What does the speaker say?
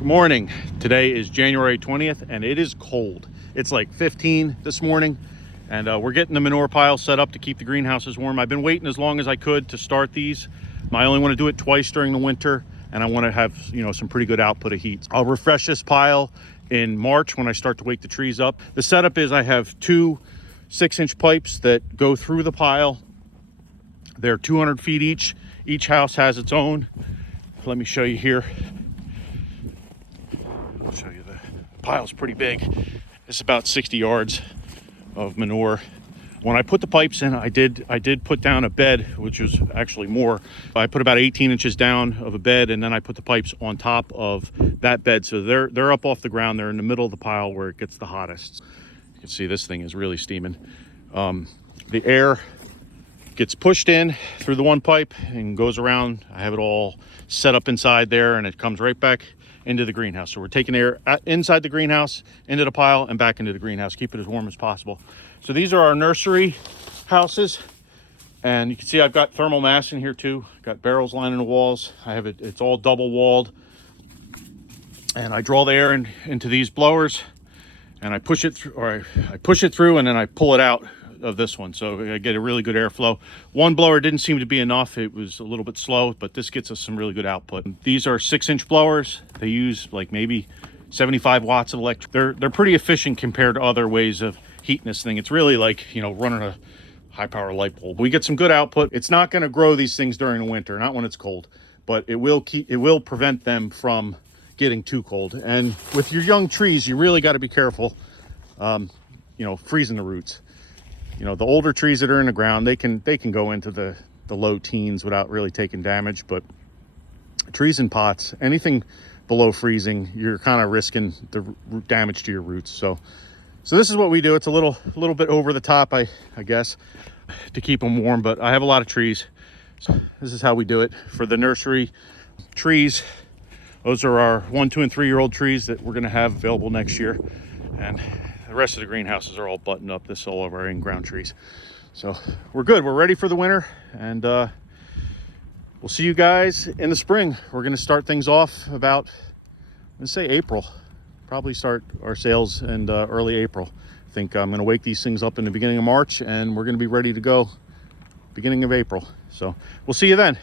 Good morning. Today is January 20th and it is cold. It's like 15 this morning and we're getting the manure pile set up to keep the greenhouses warm. I've been waiting as long as I could to start these. I only want to do it twice during the winter and I want to have, some pretty good output of heat. I'll refresh this pile in March when I start to wake the trees up. The setup is I have two 6-inch pipes that go through the pile. They're 200 feet each. Each house has its own. Let me show you here. I'll show you the pile's pretty big. It's about 60 yards of manure. When I put the pipes in, I did put down a bed, which was actually more. I put about 18 inches down of a bed, and then I put the pipes on top of that bed. So they're up off the ground. They're in the middle of the pile where it gets the hottest. You can see this thing is really steaming. The air gets pushed in through the one pipe and goes around. I have it all set up inside there, and it comes right back into the greenhouse. So we're taking air inside the greenhouse, into the pile, and back into the greenhouse. Keep it as warm as possible. So these are our nursery houses, and you can see I've got thermal mass in here too. Got barrels lining the walls. I have it, it's all double walled, and I draw the air into these blowers, and I push it through, or I push it through, and then I pull it out of this one, so I get a really good airflow. One blower didn't seem to be enough. It was a little bit slow, but this gets us some really good output. These are 6-inch blowers. They use like maybe 75 watts of electric. They're pretty efficient compared to other ways of heating this thing. It's really like, running a high power light bulb. We get some good output. It's not going to grow these things during the winter, not when it's cold, but it will prevent them from getting too cold. And with your young trees, you really got to be careful, freezing the roots. The older trees that are in the ground, they can go into the low teens without really taking damage. But trees in pots, anything below freezing, you're kind of risking the damage to your roots. So this is what we do. It's a little bit over the top, I guess, to keep them warm. But I have a lot of trees, so this is how we do it for the nursery trees. Those are our 1, 2, and 3-year-old trees that we're going to have available next year, and the rest of the greenhouses are all buttoned up. This is all of our in-ground trees. So we're good. We're ready for the winter, and we'll see you guys in the spring. We're going to start things off about, let's say, April. Probably start our sales in early April. I think I'm going to wake these things up in the beginning of March, and we're going to be ready to go beginning of April. So we'll see you then.